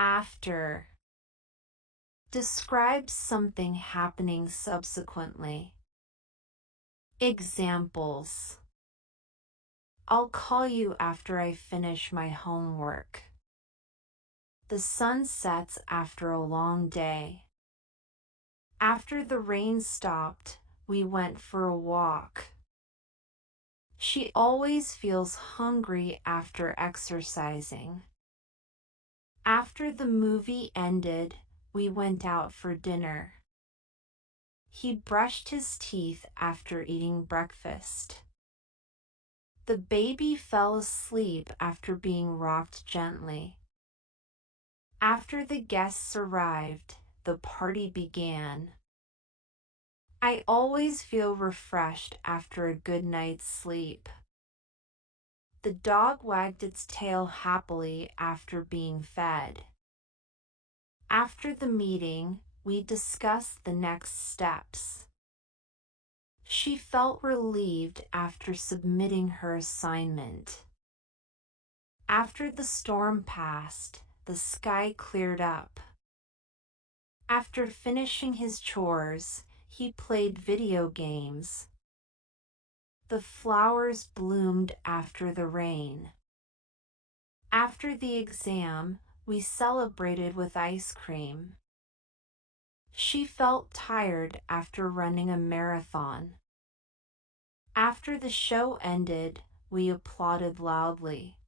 After. Describes something happening subsequently. Examples. I'll call you after I finish my homework. The sun sets after a long day. After the rain stopped, we went for a walk. She always feels hungry after exercising. After the movie ended, we went out for dinner. He brushed his teeth after eating breakfast. The baby fell asleep after being rocked gently. After the guests arrived, the party began. I always feel refreshed after a good night's sleep. The dog wagged its tail happily after being fed. After the meeting, we discussed the next steps. She felt relieved after submitting her assignment. After the storm passed, the sky cleared up. After finishing his chores, he played video games. The flowers bloomed after the rain. After the exam, we celebrated with ice cream. She felt tired after running a marathon. After the show ended, we applauded loudly.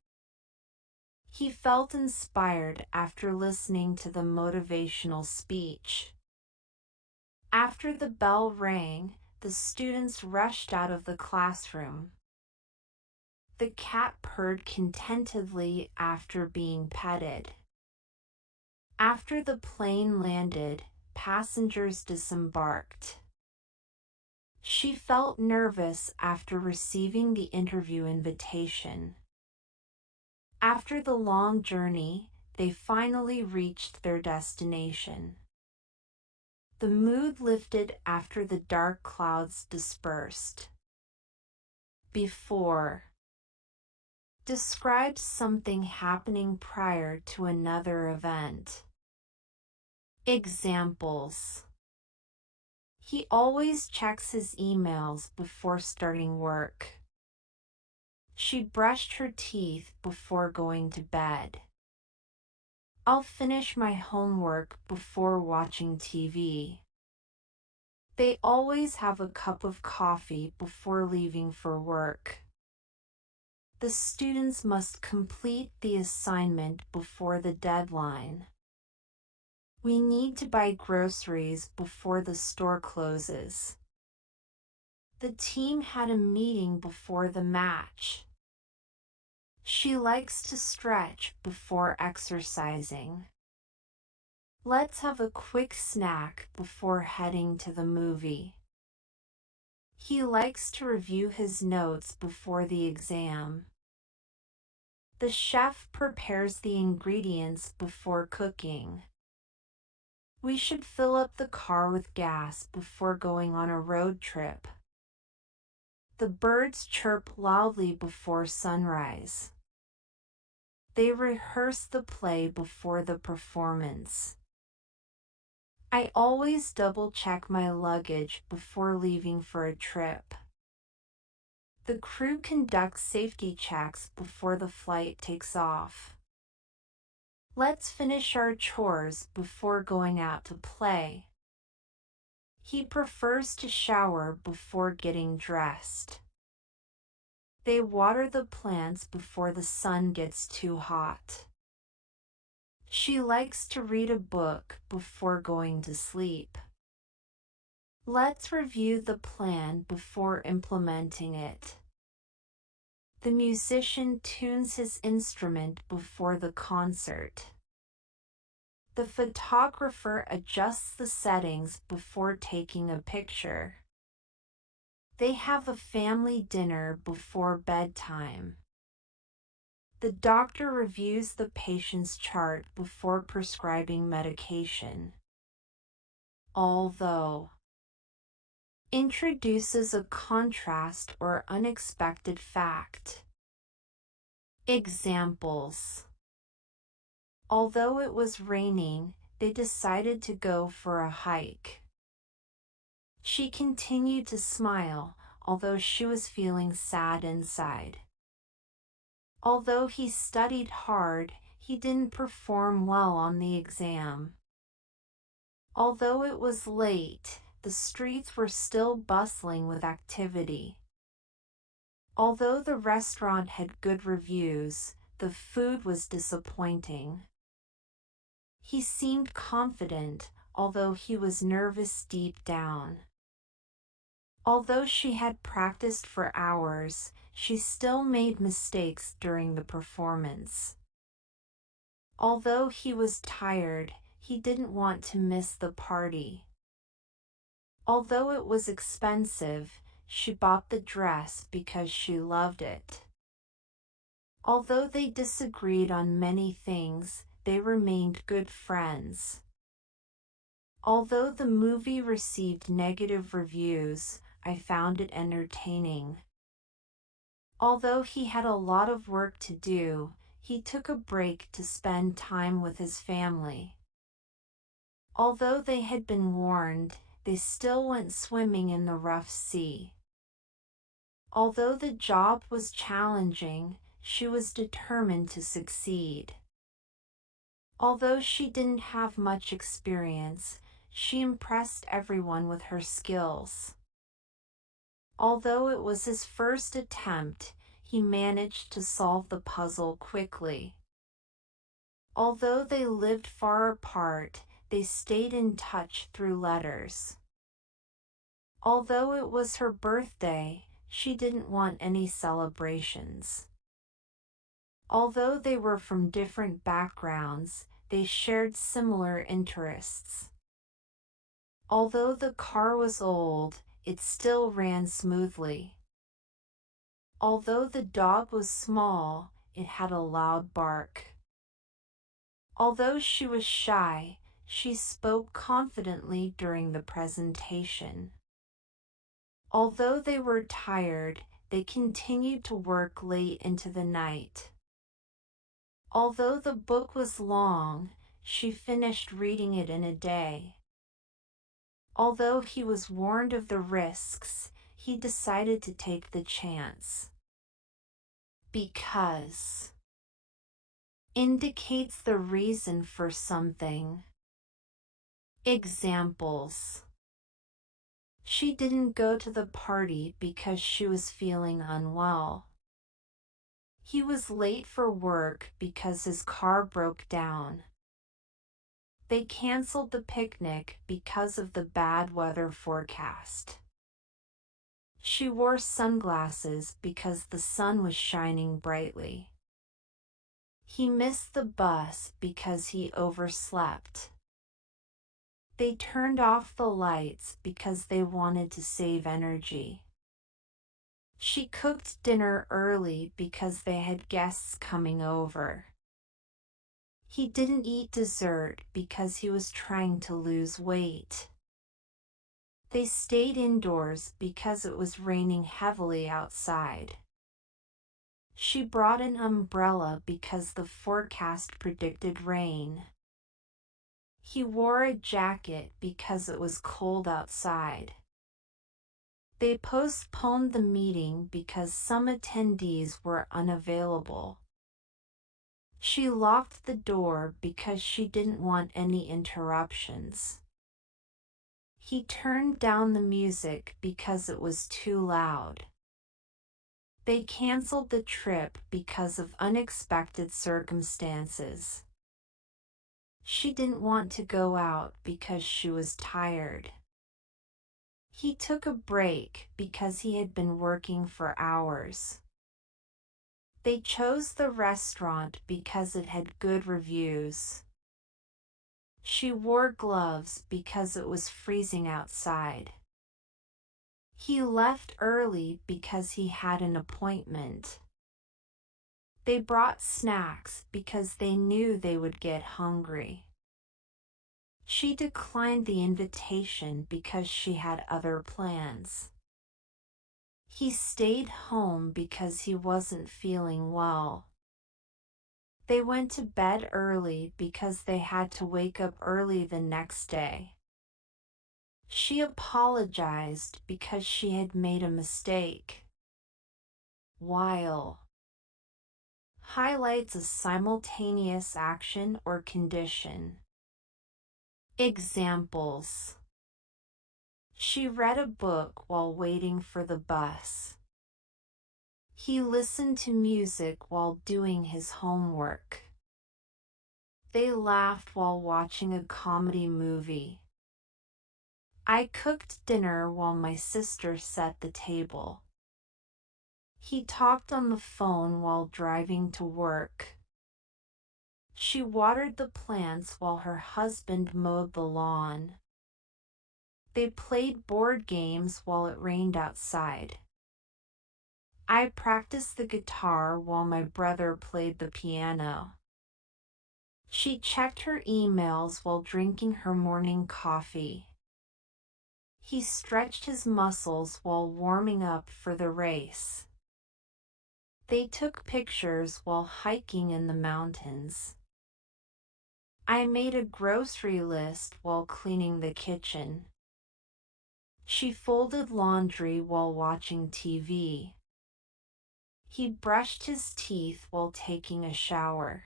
He felt inspired after listening to the motivational speech. After the bell rang, the students rushed out of the classroom. The cat purred contentedly after being petted. After the plane landed, passengers disembarked. She felt nervous after receiving the interview invitation. After the long journey, they finally reached their destination. The mood lifted after the dark clouds dispersed. Before. Describes something happening prior to another event. Examples. He always checks his emails before starting work. She brushed her teeth before going to bed. I'll finish my homework before watching TV. They always have a cup of coffee before leaving for work. The students must complete the assignment before the deadline. We need to buy groceries before the store closes. The team had a meeting before the match. She likes to stretch before exercising. Let's have a quick snack before heading to the movie. He likes to review his notes before the exam. The chef prepares the ingredients before cooking. We should fill up the car with gas before going on a road trip. The birds chirp loudly before sunrise. They rehearse the play before the performance. I always double-check my luggage before leaving for a trip. The crew conducts safety checks before the flight takes off. Let's finish our chores before going out to play. He prefers to shower before getting dressed. They water the plants before the sun gets too hot. She likes to read a book before going to sleep. Let's review the plan before implementing it. The musician tunes his instrument before the concert. The photographer adjusts the settings before taking a picture. They have a family dinner before bedtime. The doctor reviews the patient's chart before prescribing medication. Although. Introduces a contrast or unexpected fact. Examples. Although it was raining, they decided to go for a hike. She continued to smile, although she was feeling sad inside. Although he studied hard, he didn't perform well on the exam. Although it was late, the streets were still bustling with activity. Although the restaurant had good reviews, the food was disappointing. He seemed confident, although he was nervous deep down. Although she had practiced for hours, she still made mistakes during the performance. Although he was tired, he didn't want to miss the party. Although it was expensive, she bought the dress because she loved it. Although they disagreed on many things, they remained good friends. Although the movie received negative reviews, I found it entertaining. Although he had a lot of work to do, he took a break to spend time with his family. Although they had been warned, they still went swimming in the rough sea. Although the job was challenging, she was determined to succeed. Although she didn't have much experience, she impressed everyone with her skills. Although it was his first attempt, he managed to solve the puzzle quickly. Although they lived far apart, they stayed in touch through letters. Although it was her birthday, she didn't want any celebrations. Although they were from different backgrounds, they shared similar interests. Although the car was old, it still ran smoothly. Although the dog was small, it had a loud bark. Although she was shy, she spoke confidently during the presentation. Although they were tired, they continued to work late into the night. Although the book was long, she finished reading it in a day. Although he was warned of the risks, he decided to take the chance. Because indicates the reason for something. Examples: she didn't go to the party because she was feeling unwell. He was late for work because his car broke down. They canceled the picnic because of the bad weather forecast. She wore sunglasses because the sun was shining brightly. He missed the bus because he overslept. They turned off the lights because they wanted to save energy. She cooked dinner early because they had guests coming over. He didn't eat dessert because he was trying to lose weight. They stayed indoors because it was raining heavily outside. She brought an umbrella because the forecast predicted rain. He wore a jacket because it was cold outside. They postponed the meeting because some attendees were unavailable. She locked the door because she didn't want any interruptions. He turned down the music because it was too loud. They canceled the trip because of unexpected circumstances. She didn't want to go out because she was tired. He took a break because he had been working for hours. They chose the restaurant because it had good reviews. She wore gloves because it was freezing outside. He left early because he had an appointment. They brought snacks because they knew they would get hungry. She declined the invitation because she had other plans. He stayed home because he wasn't feeling well. They went to bed early because they had to wake up early the next day. She apologized because she had made a mistake. While highlights a simultaneous action or condition. Examples: she read a book while waiting for the bus. He listened to music while doing his homework. They laughed while watching a comedy movie. I cooked dinner while my sister set the table. He talked on the phone while driving to work. She watered the plants while her husband mowed the lawn. They played board games while it rained outside. I practiced the guitar while my brother played the piano. She checked her emails while drinking her morning coffee. He stretched his muscles while warming up for the race. They took pictures while hiking in the mountains. I made a grocery list while cleaning the kitchen. She folded laundry while watching TV. He brushed his teeth while taking a shower.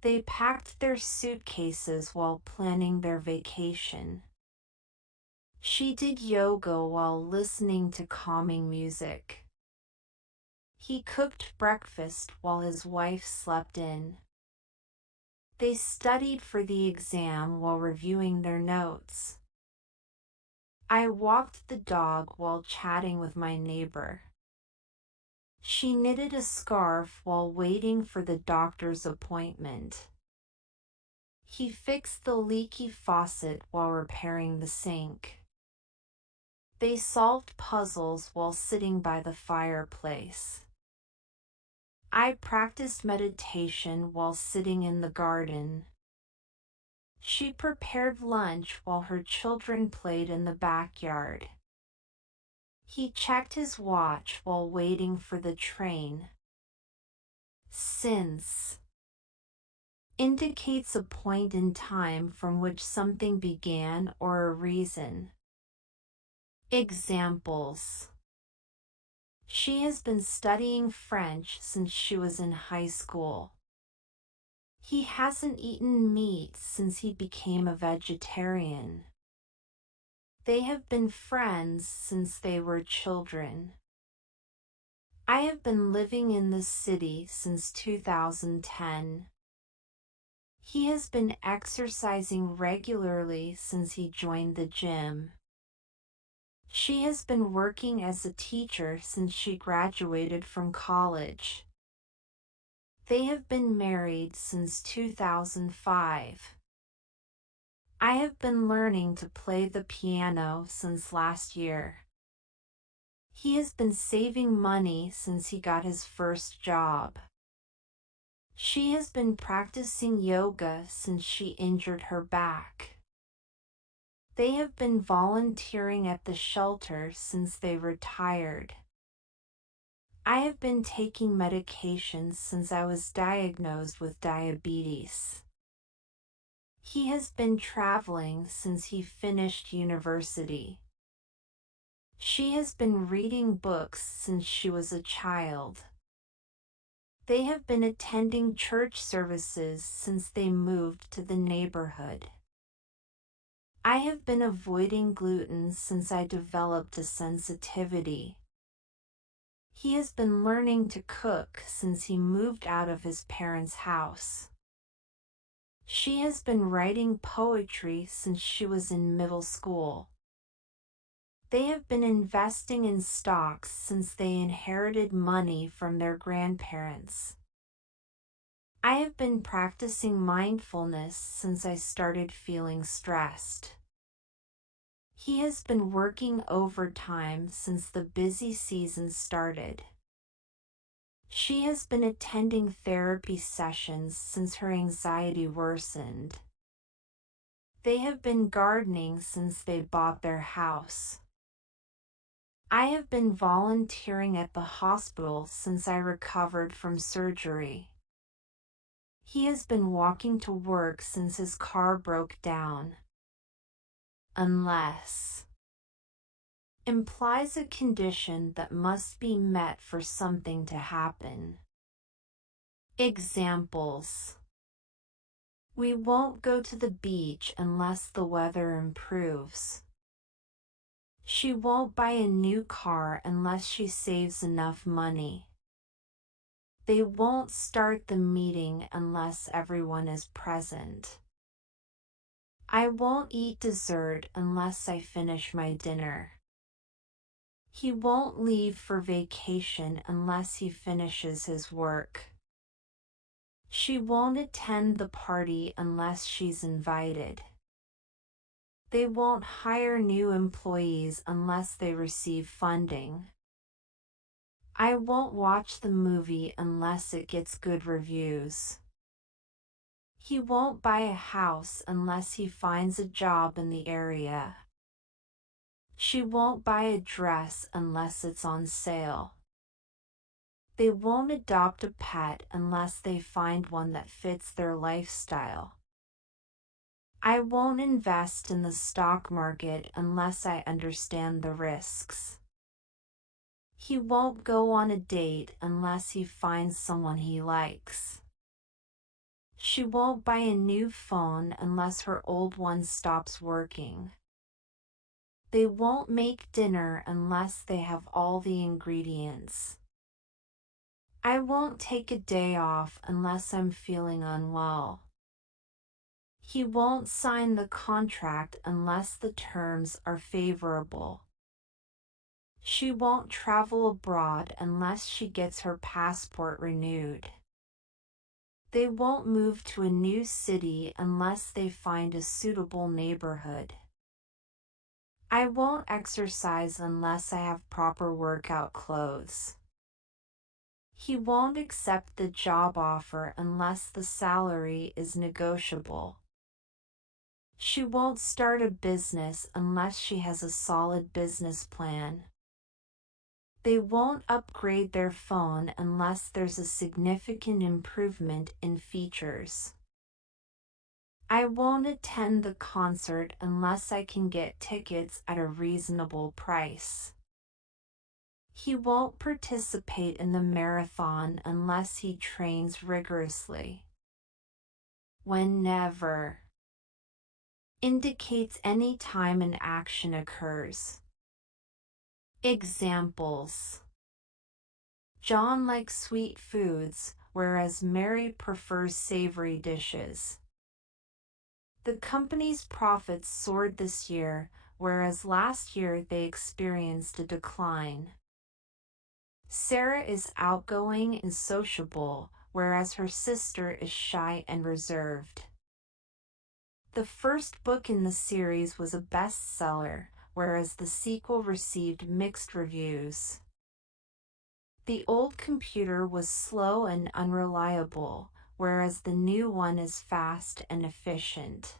They packed their suitcases while planning their vacation. She did yoga while listening to calming music. He cooked breakfast while his wife slept in. They studied for the exam while reviewing their notes. I walked the dog while chatting with my neighbor. She knitted a scarf while waiting for the doctor's appointment. He fixed the leaky faucet while repairing the sink. They solved puzzles while sitting by the fireplace. I practiced meditation while sitting in the garden. She prepared lunch while her children played in the backyard. He checked his watch while waiting for the train. Since indicates a point in time from which something began or a reason. Examples: she has been studying French since she was in high school. He hasn't eaten meat since he became a vegetarian. They have been friends since they were children. I have been living in this city since 2010. He has been exercising regularly since he joined the gym. She has been working as a teacher since she graduated from college. They have been married since 2005. I have been learning to play the piano since last year. He has been saving money since he got his first job. She has been practicing yoga since she injured her back. They have been volunteering at the shelter since they retired. I have been taking medications since I was diagnosed with diabetes. He has been traveling since he finished university. She has been reading books since she was a child. They have been attending church services since they moved to the neighborhood. I have been avoiding gluten since I developed a sensitivity. He has been learning to cook since he moved out of his parents' house. She has been writing poetry since she was in middle school. They have been investing in stocks since they inherited money from their grandparents. I have been practicing mindfulness since I started feeling stressed. He has been working overtime since the busy season started. She has been attending therapy sessions since her anxiety worsened. They have been gardening since they bought their house. I have been volunteering at the hospital since I recovered from surgery. He has been walking to work since his car broke down. Unless implies a condition that must be met for something to happen. Examples: we won't go to the beach unless the weather improves. She won't buy a new car unless she saves enough money. They won't start the meeting unless everyone is present. I won't eat dessert unless I finish my dinner. He won't leave for vacation unless he finishes his work. She won't attend the party unless she's invited. They won't hire new employees unless they receive funding. I won't watch the movie unless it gets good reviews. He won't buy a house unless he finds a job in the area. She won't buy a dress unless it's on sale. They won't adopt a pet unless they find one that fits their lifestyle. I won't invest in the stock market unless I understand the risks. He won't go on a date unless he finds someone he likes. She won't buy a new phone unless her old one stops working. They won't make dinner unless they have all the ingredients. I won't take a day off unless I'm feeling unwell. He won't sign the contract unless the terms are favorable. She won't travel abroad unless she gets her passport renewed. They won't move to a new city unless they find a suitable neighborhood. I won't exercise unless I have proper workout clothes. He won't accept the job offer unless the salary is negotiable. She won't start a business unless she has a solid business plan. They won't upgrade their phone unless there's a significant improvement in features. I won't attend the concert unless I can get tickets at a reasonable price. He won't participate in the marathon unless he trains rigorously. Whenever indicates any time an action occurs. Examples: John likes sweet foods, whereas Mary prefers savory dishes. The company's profits soared this year, whereas last year they experienced a decline. Sarah is outgoing and sociable, whereas her sister is shy and reserved. The first book in the series was a bestseller, whereas the sequel received mixed reviews. The old computer was slow and unreliable, whereas the new one is fast and efficient.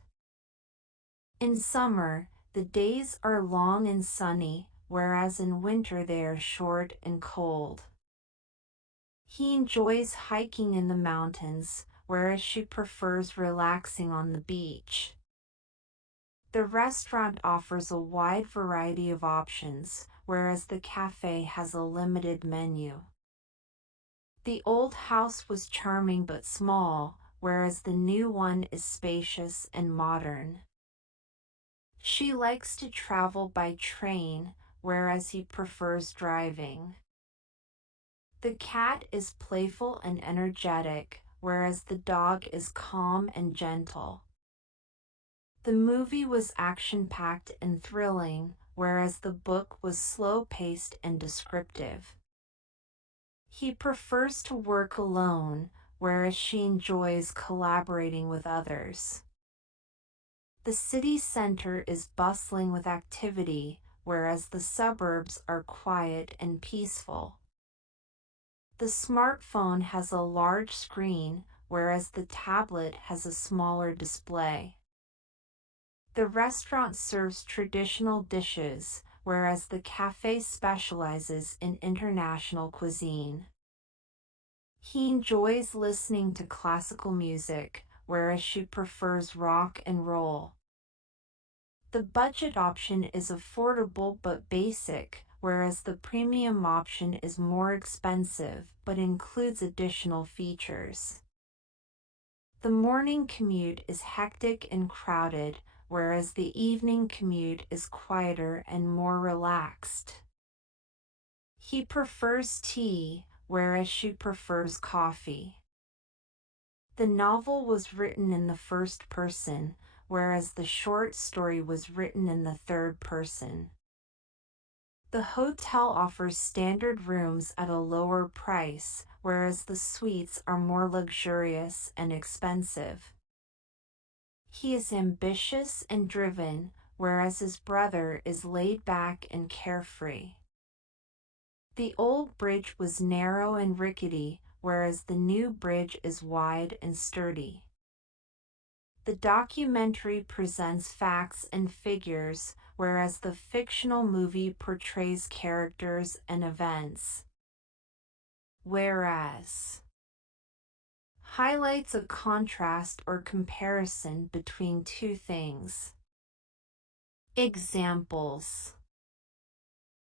In summer, the days are long and sunny, whereas in winter they are short and cold. He enjoys hiking in the mountains, whereas she prefers relaxing on the beach. The restaurant offers a wide variety of options, whereas the cafe has a limited menu. The old house was charming but small, whereas the new one is spacious and modern. She likes to travel by train, whereas he prefers driving. The cat is playful and energetic, whereas the dog is calm and gentle. The movie was action-packed and thrilling, whereas the book was slow-paced and descriptive. He prefers to work alone, whereas she enjoys collaborating with others. The city center is bustling with activity, whereas the suburbs are quiet and peaceful. The smartphone has a large screen, whereas the tablet has a smaller display. The restaurant serves traditional dishes, whereas the cafe specializes in international cuisine. He enjoys listening to classical music, whereas she prefers rock and roll. The budget option is affordable but basic, whereas the premium option is more expensive but includes additional features. The morning commute is hectic and crowded, whereas the evening commute is quieter and more relaxed. He prefers tea, whereas she prefers coffee. The novel was written in the first person, whereas the short story was written in the third person. The hotel offers standard rooms at a lower price, whereas the suites are more luxurious and expensive. He is ambitious and driven, whereas his brother is laid back and carefree. The old bridge was narrow and rickety, whereas the new bridge is wide and sturdy. The documentary presents facts and figures, whereas the fictional movie portrays characters and events. Whereas highlights a contrast or comparison between two things. Examples: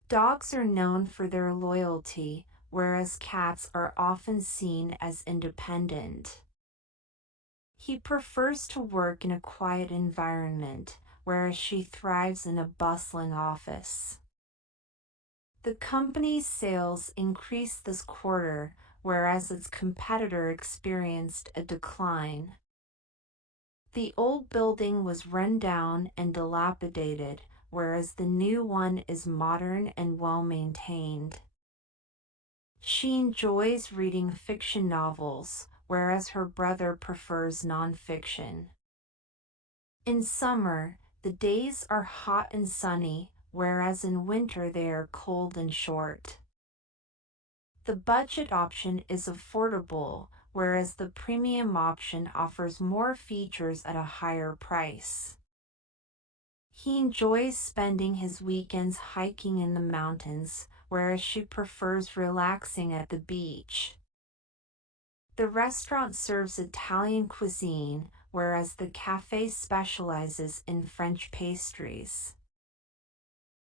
dogs are known for their loyalty, whereas cats are often seen as independent. He prefers to work in a quiet environment, whereas she thrives in a bustling office. The company's sales increased this quarter, whereas its competitor experienced a decline. The old building was run down and dilapidated, whereas the new one is modern and well-maintained. She enjoys reading fiction novels, whereas her brother prefers nonfiction. In summer, the days are hot and sunny, whereas in winter they are cold and short. The budget option is affordable, whereas the premium option offers more features at a higher price. He enjoys spending his weekends hiking in the mountains, whereas she prefers relaxing at the beach. The restaurant serves Italian cuisine, whereas the cafe specializes in French pastries.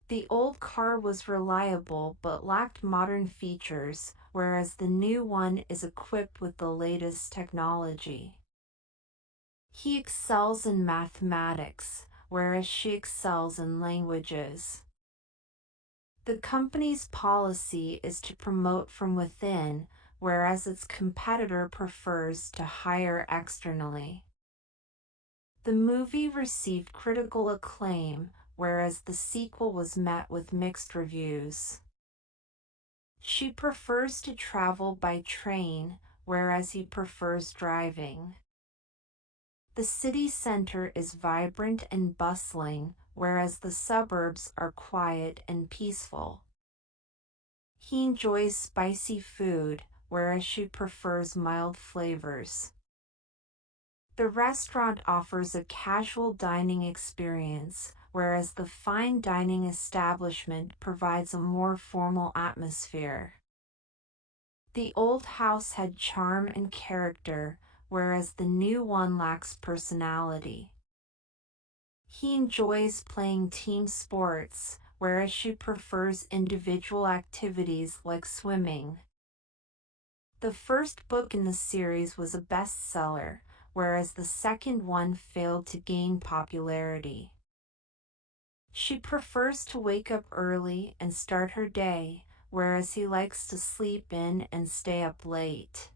The old car was reliable but lacked modern features, whereas the new one is equipped with the latest technology. He excels in mathematics, whereas she excels in languages. The company's policy is to promote from within, whereas its competitor prefers to hire externally. The movie received critical acclaim, whereas the sequel was met with mixed reviews. She prefers to travel by train, whereas he prefers driving. The city center is vibrant and bustling, whereas the suburbs are quiet and peaceful. He enjoys spicy food, whereas she prefers mild flavors. The restaurant offers a casual dining experience, whereas the fine dining establishment provides a more formal atmosphere. The old house had charm and character, whereas the new one lacks personality. He enjoys playing team sports, whereas she prefers individual activities like swimming. The first book in the series was a bestseller, whereas the second one failed to gain popularity. She prefers to wake up early and start her day, whereas he likes to sleep in and stay up late.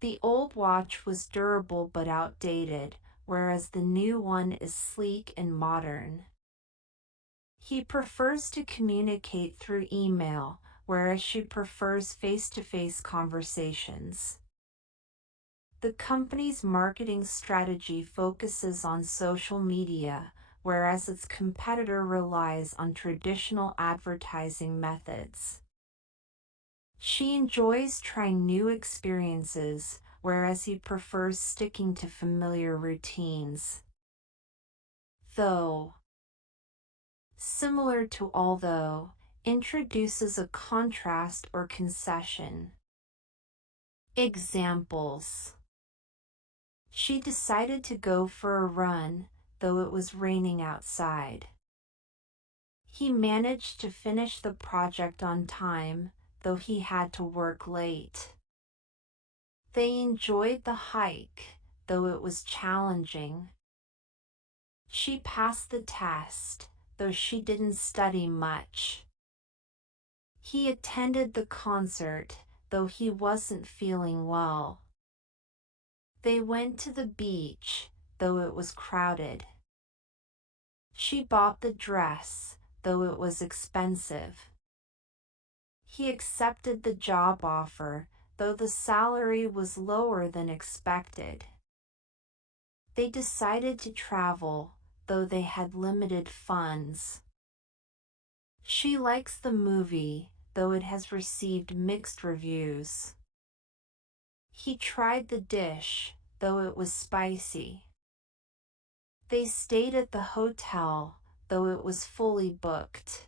The old watch was durable but outdated, whereas the new one is sleek and modern. He prefers to communicate through email, whereas she prefers face-to-face conversations. The company's marketing strategy focuses on social media, whereas its competitor relies on traditional advertising methods. She enjoys trying new experiences, whereas he prefers sticking to familiar routines. Though, similar to although, introduces a contrast or concession. Examples. She decided to go for a run, though it was raining outside. He managed to finish the project on time, though he had to work late. They enjoyed the hike, though it was challenging. She passed the test, though she didn't study much. He attended the concert, though he wasn't feeling well. They went to the beach, though it was crowded. She bought the dress, though it was expensive. He accepted the job offer, though the salary was lower than expected. They decided to travel, though they had limited funds. She likes the movie, though it has received mixed reviews. He tried the dish, though it was spicy. They stayed at the hotel, though it was fully booked.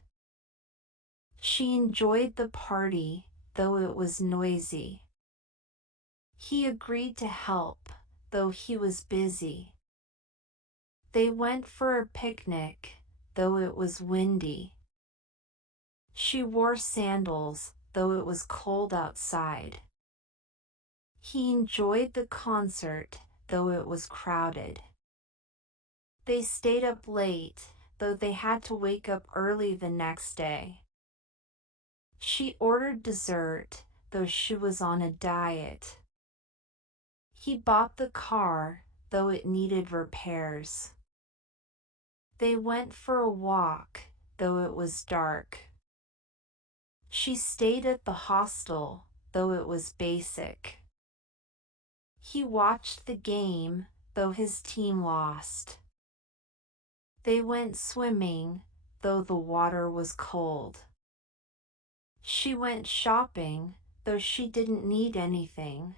She enjoyed the party, though it was noisy. He agreed to help, though he was busy. They went for a picnic, though it was windy. She wore sandals, though it was cold outside. He enjoyed the concert, though it was crowded. They stayed up late, though they had to wake up early the next day. She ordered dessert, though she was on a diet. He bought the car, though it needed repairs. They went for a walk, though it was dark. She stayed at the hostel, though it was basic. He watched the game, though his team lost. They went swimming, though the water was cold. She went shopping, though she didn't need anything.